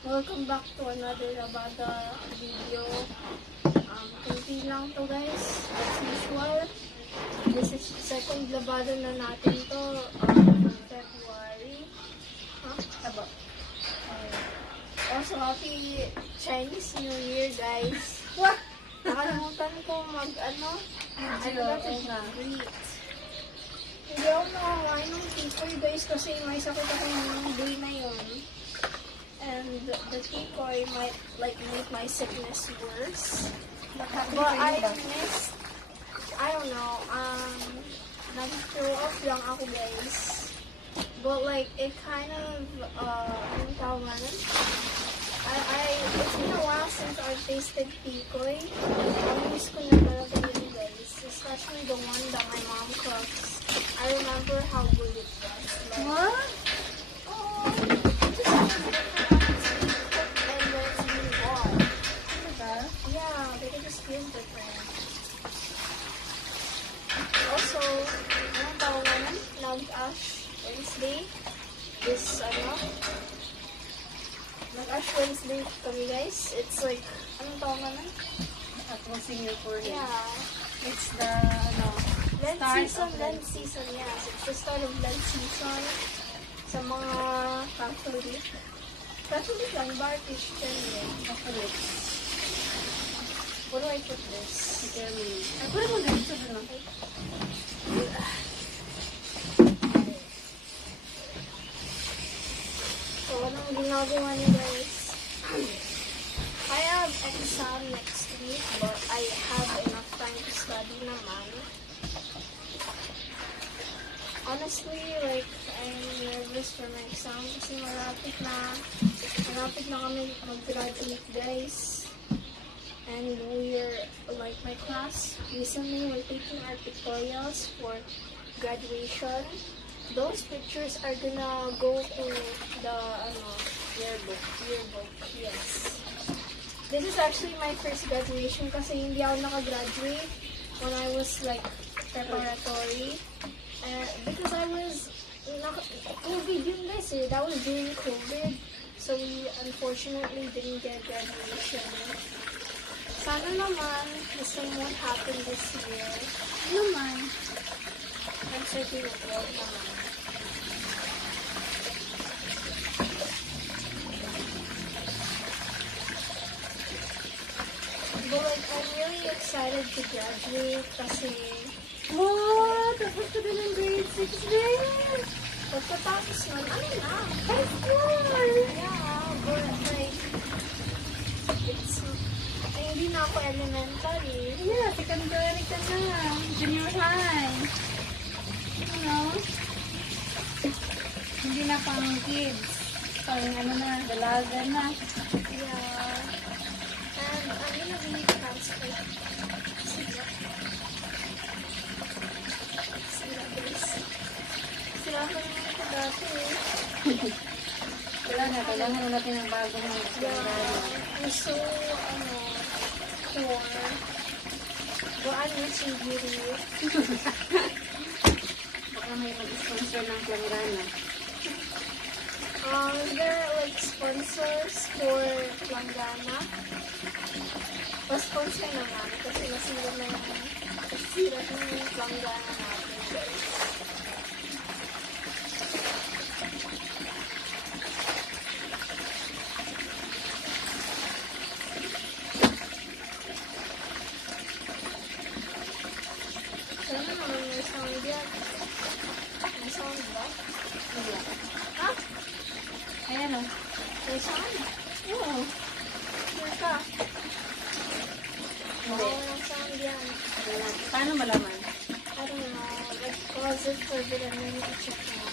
Welcome back to another Labada video. Kunti lang to guys, as usual. This is second Labada na natin to, February. Aba. Also, happy Chinese New Year guys. What? Nakalimutan ko greet. Hindi ako nakakain ng tikoy guys kasi may sakit ako ng day na yun. And the tikoy might make my sickness worse. But I missed, I don't know, nag-throw up lang ako guys. But it kind of, anong tawag nun? It's been a while since I've tasted tikoy. Miss ko na talaga yun guys. Especially the one that my mom cooks. I remember how good it was. What? Feels different. Also, anong tawag naman? Nag-Ash Wednesday. Nag-Ash Wednesday kami guys. It's anong tawag naman? Closing your forehead. Yeah. It's the, Lent season, yes. It's the start of Lent season. Sa mga Catholic. Catholic lang, bar Christian din. Catholic. Where do I put this? I put it on the YouTube. So, anong ginagawa niyo guys? I have exam next week, but I have enough time to study naman. Honestly, I'm nervous for my exam kasi malapit na kami mag-graduate guys. And we're, my class, recently we're taking our pictorials for graduation. Those pictures are gonna go to the, yearbook, yes. This is actually my first graduation kasi hindi ako nakagraduate when I was, preparatory. Because I was, COVID yun guys eh, that was during COVID. So we unfortunately didn't get graduation. Sana naman, the same won't happen this year. Naman. I'm certain it will naman. But I'm really excited to graduate kasi... What? Tapos ka din ng grade 6 grade? Pagkatapos nun, na? High school! Yeah, but it's... hindi na ako elementary. Yeah, secondary ka na. Junior high. Hindi na pang kids. Pang dalaga na. Yeah. And I'm gonna be transferred. Sila ko naman ito dati eh. Wala na, kailangan natin ng bagong Yeah. I'm so, poor. But I'm missing beauty. Baka may mag-sponsor ng Planggana. Is there sponsors for Planggana? Pa-sponsor naman kasi nasira na yung Planggana natin guys. Sana naman may sound yan. May sound ba? Wala. Ha? Ayan o. May sound? Oo. Sure ka? Hindi. Walang sound yan. Wala. Paano malaman? I don't know. Pause it for a bit and then i-check mo.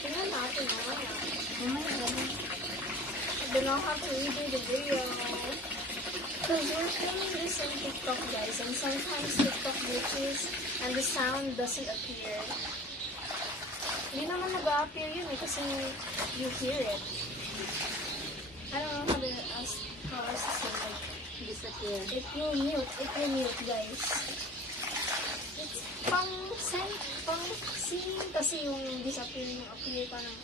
Tingnan natin mamaya. Mamaya lang. I don't know how to redo the video. Because we're filming this in TikTok guys, and sometimes TikTok glitches and the sound doesn't appear. Hindi naman nag-appear yun kasi you hear it. I don't know how else to say Disappear. It will mute guys. It's pang singing kasi yung disappear yung appear pa ng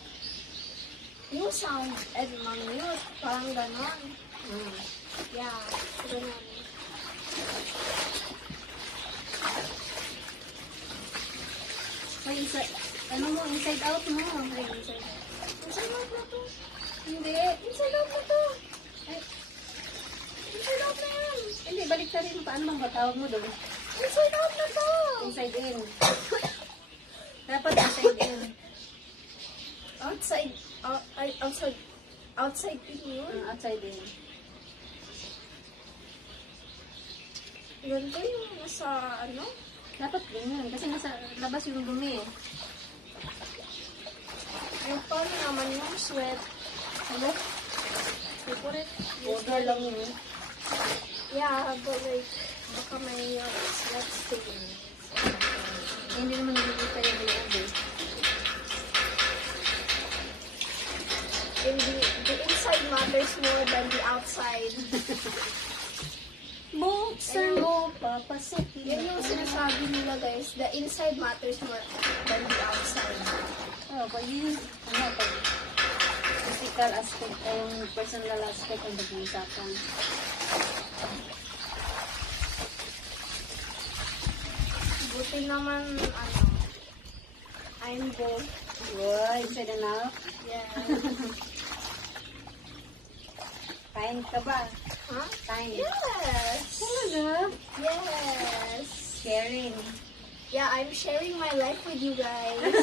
You sound and mute. Parang ganon. Hmm. Yeah, ganon. May ano mo, inside out mo. Ay, inside out. Inside out na to. Hindi. Inside out na to. Ay, Inside out na yan. hindi, balik ka rin. Paano bang patawag mo doon? Inside out na to. Inside in. Dapat inside in. Outside. Outside. Outside in yun. Outside in. Ganito yung nasa ano? Dapat ganyan. Kasi nasa labas yung dumi eh. Yung paano naman yung sweat. Ano? You put it. Order lang yun. Yeah, but like, baka may sweat stain. Hindi naman nakikita yung loob eh. The inside matters more than the outside. Buksan mo, papasukin. Yan yung sinasabi nila guys, the inside matters more than the outside. Oh, pag yun, pag physical aspect, ay yung personal aspect ang pag-uusapan. Buti naman, I'm both. Boy, inside and out. Yeah. Kain ka ba? Huh? Kain. Yes. Talaga? Yes. Sharing. Yeah, I'm sharing my life with you guys.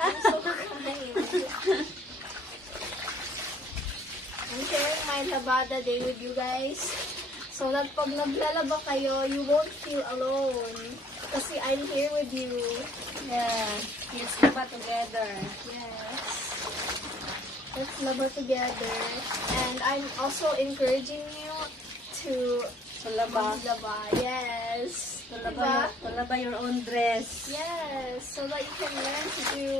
I'm so kind. I'm sharing my labada day with you guys. So that pag naglalaba kayo, you won't feel alone. Kasi I'm here with you. Yeah. Let's laba together. Yes. Let's laba together. And I'm also encouraging you to Laba. maglaba. Yes. Laba, laba your own dress. Yes, so that you can learn to do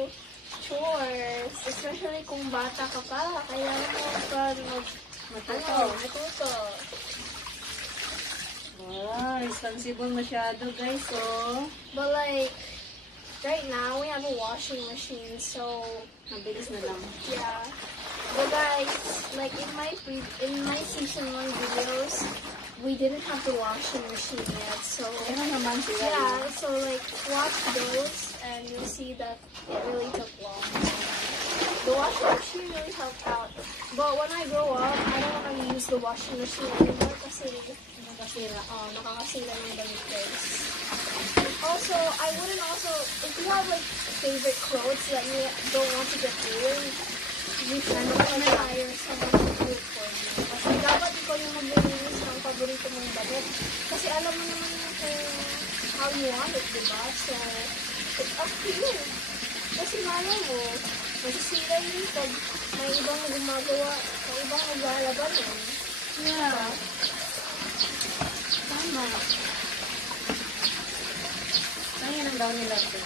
chores. Especially kung bata ka pa, kailangan mo pa matuto. Wow, responsible masyado guys, oh. But like, right now, we have a washing machine, so Mabilis na lang. yeah. But guys, like in my season 1 videos, we didn't have the washing machine yet, so Meron naman sila. yeah, so like watch those and you'll see that it really took long. The washing machine really helped out. But when I grow up, I don't want to use the washing machine anymore kasi nakakasira ng damit guys. Also, I wouldn't also, if you have like favorite clothes that you don't want to get ruined, you should hire someone to do it for you. Kasi dapat ikaw yung maglilinis ng paborito mong damit. Kasi alam mo naman kung how you want it, diba? So, it's up to you. Kasi malay mo, masisira yun pag may ibang gumagawa, may ibang maglalaban yun. Yeah. Tama. Kaya ang daw nila ito.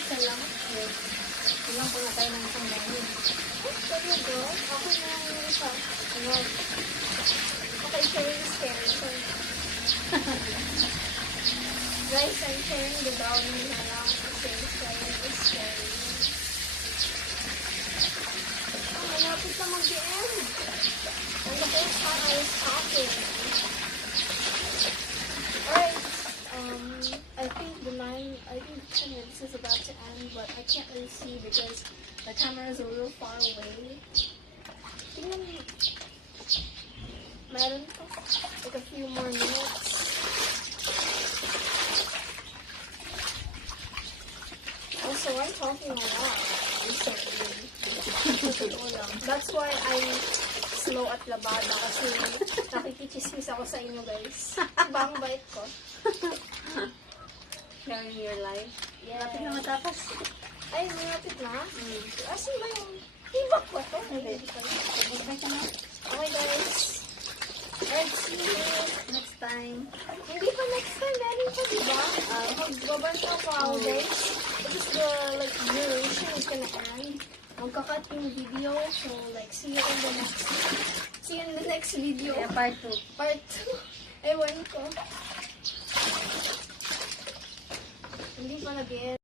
Isa lang. Yes. Ilang pa nga tayo ng isang dahil. Oh, talaga? Ako na yung isa. Ano? Okay, sharing is caring. So, guys, I'm sharing the brownie na lang kasi sharing is caring. Oh, malapit na mag-end. And the whole time I was talking. Alright. I think the 10 minutes is about to end, but I can't really see because the camera is a little far away. Tingnan mo. Meron pa. Like a few more minutes. Also, I'm talking a lot recently. That's why I'm slow at labada kasi nakikichismis ako sa inyo guys. Bang bait ko. Sharing your life. Yeah. Lapit na matapos. Ay, malapit na? Asan ba yung hibak ko to? Hindi. Sabay ka na. Okay guys. Let's see you Next time. Hindi pa next time, meron pa, diba? Magbabanta ako ako, guys. Because the, like, duration is gonna end. Magkakat yung video, so, like, see you in the next video. Yeah, part 2. Part 2. Ewan ko. Hindi pa nag